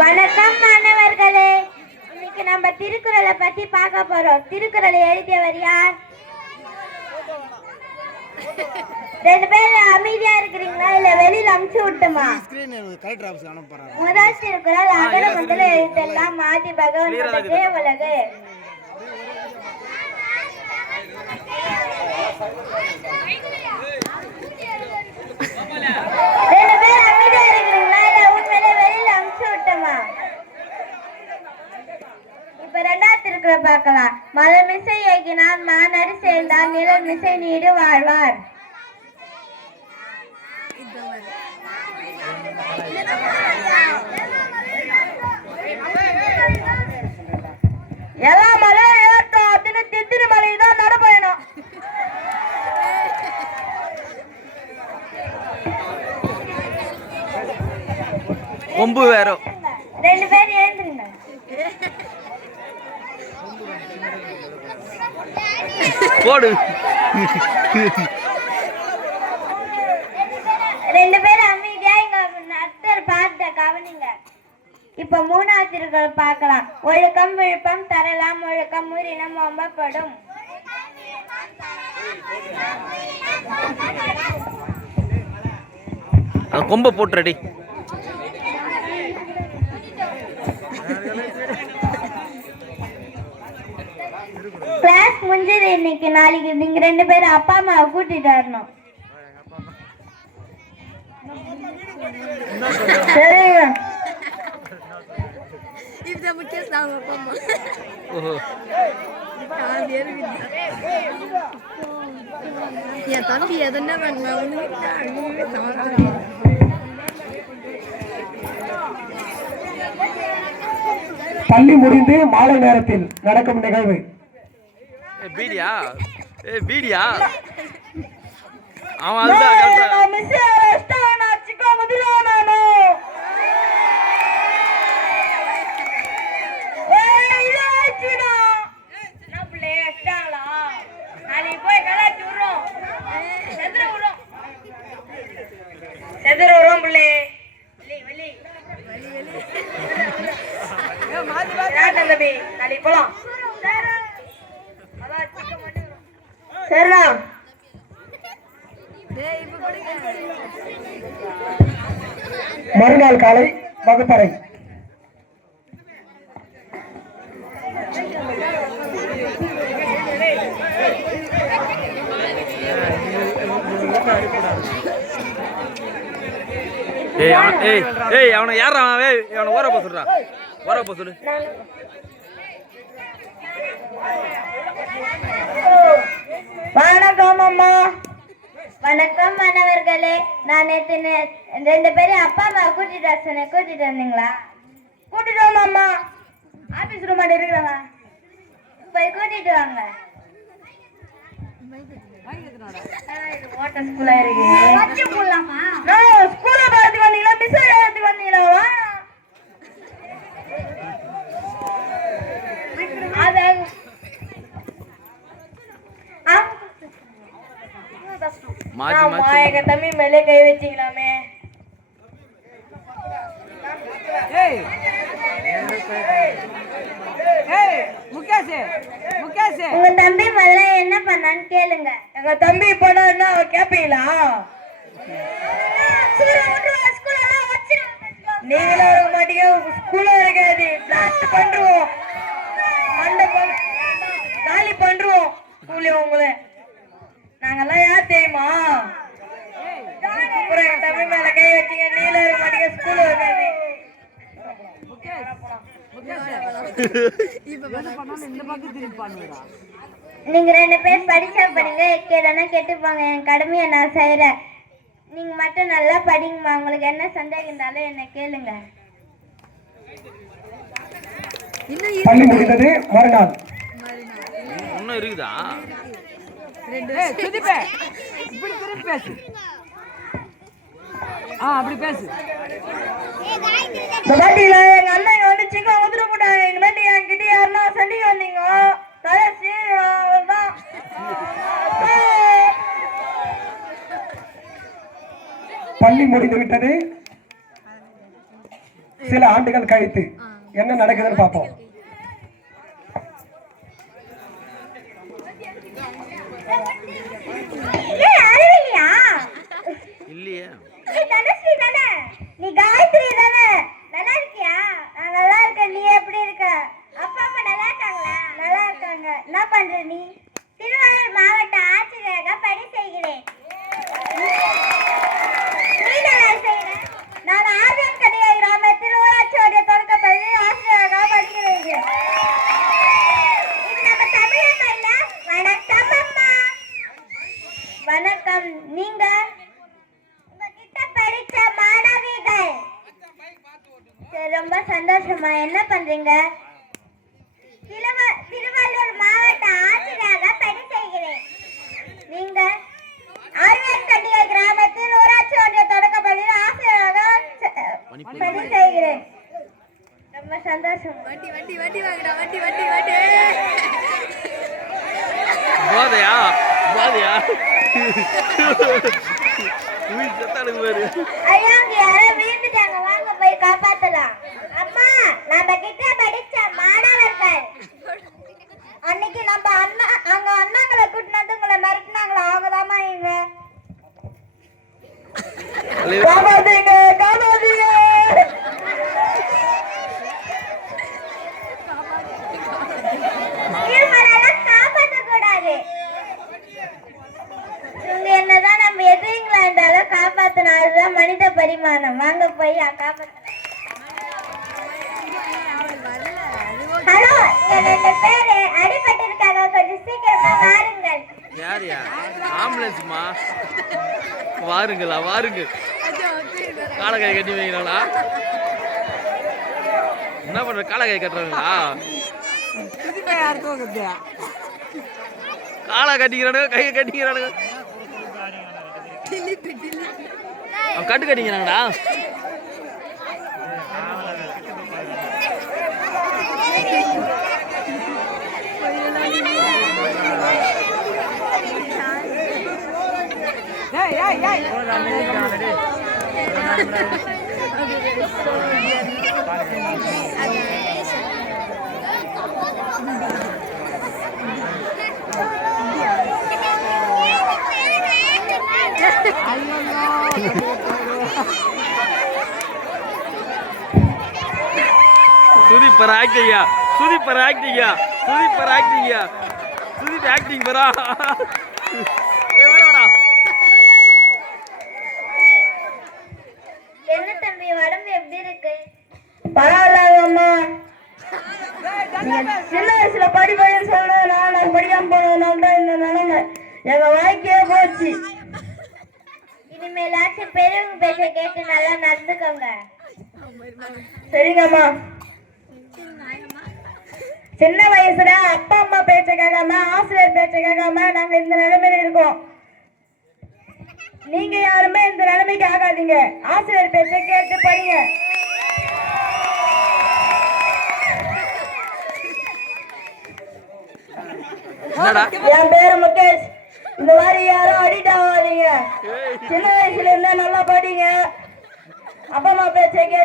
வணக்கம் மாணவர்களே, இன்னைக்கு நம்ம திருக்குறளை பத்தி பார்க்க போறோம். திருக்குறளை எழுதியவர் யார்? ரெண்டு பேரும் அமைதியா இருக்கிறீங்களா இல்ல வெளியில அமுச்சு விட்டுமா? முதல் திருக்குறள் அகர முதல எழுத்தெல்லாம் ஆதி பகவன் முதற்றே உலகு. ரெண்டு பேரும் அமைதியா இருக்கிறீங்களா இல்ல உண்மையிலே வெளியில அமுச்சு விட்டுமா? இப்ப ரெண்டாவது திருக்குறள் பார்க்கலாம். மலர் மிசை ஏகினான் மானடி சேர்ந்தார் நிழல் மிசை நீடு வாழ்வார். எல்லா மலையும் ஏற்றம் அப்படின்னு தித்திரி மலை தான் நடப்பயணம். கொம்பு வேற. ரெண்டு பேரும் ஏந்துருங்க. போடு. ரெண்டு பேரும் அமைதியா இங்க நத்தர் பார்த்த கவனிங்க. இப்ப மூணாவது திருக்குறள் பார்க்கலாம். ஒழுக்கம் விழுப்பம் தரலாம் ஒழுக்கம் ஊரினம் ஒம்பப்படும். கொம்ப போட்டுறடி. கிளாஸ் முடிஞ்சது இன்னைக்கு. நாளைக்கு நீங்க ரெண்டு பேரும் அப்பா அம்மாவை கூட்டிட்டு வரணும். சரிங்க. என் தம்பி எதனா பள்ளி முடிந்து மாலை நேரத்தில் நடக்கும் நிகழ்வு. பீடியா பீடியா அவன் அதுதான் மறுநாள் காலை வகுப்பறை. அவனை யாரா அவனை ஓர போ சொல்றா. ஓர போ சொல்லு. வணக்கம் அம்மா. வணக்கம் மாணவர்களே. நான் நேற்று ரெண்டு பேரும் அப்பா அம்மா கூட்டிட்டு வர சொன்னேன். கூட்டிட்டு வந்தீங்களா? கூட்டிட்டு வாங்க அம்மா. ஆபீஸ் ரூம் இருக்கிறாங்க, போய் கூட்டிட்டு வாங்க. ஓட்ட ஸ்கூலா இருக்கு. ஸ்கூல பார்த்து வந்தீங்களா மிஸ் பார்த்து வந்தீங்களா? எங்க தம்பி மேலே கை வச்சீங்களாமே. உங்க தம்பி முதல்ல என்ன பண்ணான்னு கேளுங்க. எங்க தம்பி போனா கேப்பீங்களா? நீங்களும் இருக்க மாட்டீங்க, ஸ்கூலும் இருக்காது. பிளாஸ்ட் பண்றோம், மண்டபம் காலி பண்றோம். ஸ்கூலையும் உங்களை நாங்கெல்லாம் யார் தெரியுமா? எங்க தம்பி மேல கை வச்சீங்க, நீங்களும் இருக்க மாட்டீங்க, ஸ்கூலும் இருக்காது. நீங்க ரெண்டு பேர் படிச்சா படிங்க, கேட்டனா கேட்டுப்பாங்க. என் கடமையை நான் செய்யறேன். நீங்க மட்டும் நல்லா படிங்கம்மா. உங்களுக்கு என்ன சந்தேகம் இருந்தாலும் என்ன கேளுங்க. பள்ளி முடிந்தது மறுநாள். இன்னும் இருக்குதா? அப்படி பேசு. எங்க அண்ணன் வந்து சிங்க வந்துட கூடாது. இனிமேட்டு என்கிட்ட யாருன்னா சண்டைக்கு வந்தீங்க பள்ளி முடிந்து விட்டது. சில ஆண்டுகள் கழித்து என்ன நடக்குதுன்னு பார்ப்போம். இல்லையே. நீ காயத்ரி தானே? நல்லா இருக்கியா? நான் நல்லா இருக்கேன். நீ எப்படி இருக்க? அப்பா அம்மா நல்லா இருக்காங்களா? நல்லா இருக்காங்க. என்ன பண்ற நீ? திருவாரூர் மாவட்ட ஆட்சியராக பணி செய்கிறேன். நீ நல்லா செய்யற? நான் ஆர்வம் கடிகை கிராமத்தில் ஊராட்சி ஒன்றிய தொடக்க பள்ளி ஆசிரியராக படிக்கிறேன். இது நம்ம தமிழம்மா இல்ல? வணக்கம் அம்மா. வணக்கம். நீங்க ரொம்ப சந்தோஷமா. என்ன பண்றீங்க? திருவள்ளூர் மாவட்ட ஆட்சியராக பணி செய்கிறேன். நீங்க ஆர்வக்கண்டிகை கிராமத்தில் ஊராட்சி ஒன்றிய தொடக்க பள்ளியில் ஆசிரியராக பணி செய்கிறேன். ரொம்ப சந்தோஷம். வண்டி வண்டி வண்டி வாங்கடா வண்டி வண்டி வண்டி போதையா போதையா ஐயா இங்க யாரோ விழுந்துட்டாங்க. வாங்க போய் காப்பாத்தலாம். அம்மா நம்ம கிட்ட படிச்ச மாணவர்கள் அன்னைக்கு நம்ம அங்க அண்ணாங்களை கூட்டினது உங்களை மிரட்டினாங்களா? அவங்கதாம்மா இவங்க. காப்பாத்தீங்க காப்பாத்தீங்க. இவங்களெல்லாம் காப்பாற்ற கூடாது. இவங்க என்னதான் நம்ம எதிரிங்களா இருந்தாலும் காப்பாத்தணும். அதுதான் மனித பரிமாணம். வாங்க போய் காப்பாத்தலாம். ஹலோ, ரெண்டு பேரு அடிபட்டு இருக்காங்க. கொஞ்சம் சீக்கிரமா வாருங்கள். யாரியா? ஆம்புலன்ஸ்மா. வாருங்களா வாருங்க. காலகை கட்டி வைக்கிறாங்களா? என்ன பண்ற? காலகை கட்டுறாங்களா? காலை கட்டிக்கிறானுங்க, கையை கட்டிக்கிறானுங்க. கட்டு கட்டிக்கிறாங்கடா. சூப்பர் ஆக்டிங்கா, சூப்பர் ஆக்டிங்கா, சூப்பர் ஆக்டிங்கா, சூப்பர் ஆக்டிங் பரா. என்ன தம்பி உடம்பு எப்படி இருக்கு? பரவாயில்லம்மா. சின்ன வயசுல படிப்பேன்னு சொன்னதுனால நான் படிக்காம போனதுனால தான் இந்த நிலைமை. எங்க வாழ்க்கையே போச்சு. இனிமேலாச்சும் பெரியவங்க பேச்ச கேட்டு நல்லா நடந்துக்கோங்க. சரிங்கம்மா. சின்ன வயசுல அப்பா அம்மா பேச்ச கேட்காம ஆசிரியர் பேச்ச கேட்காம நாங்க இந்த நிலைமையில இருக்கோம். நீங்க யாருமே இந்த நிலைமைக்கு ஆகாதீங்க. ஆசிரியர் பேச்ச கேட்டு படிங்க. என் பேரு முகேஷ். இந்த மாதிரி யாரும் அடிக்ட் ஆகாதீங்க. சின்ன வயசுல இருந்தா நல்லா படிங்க. அப்பா அம்மா பேச்ச கேட்டு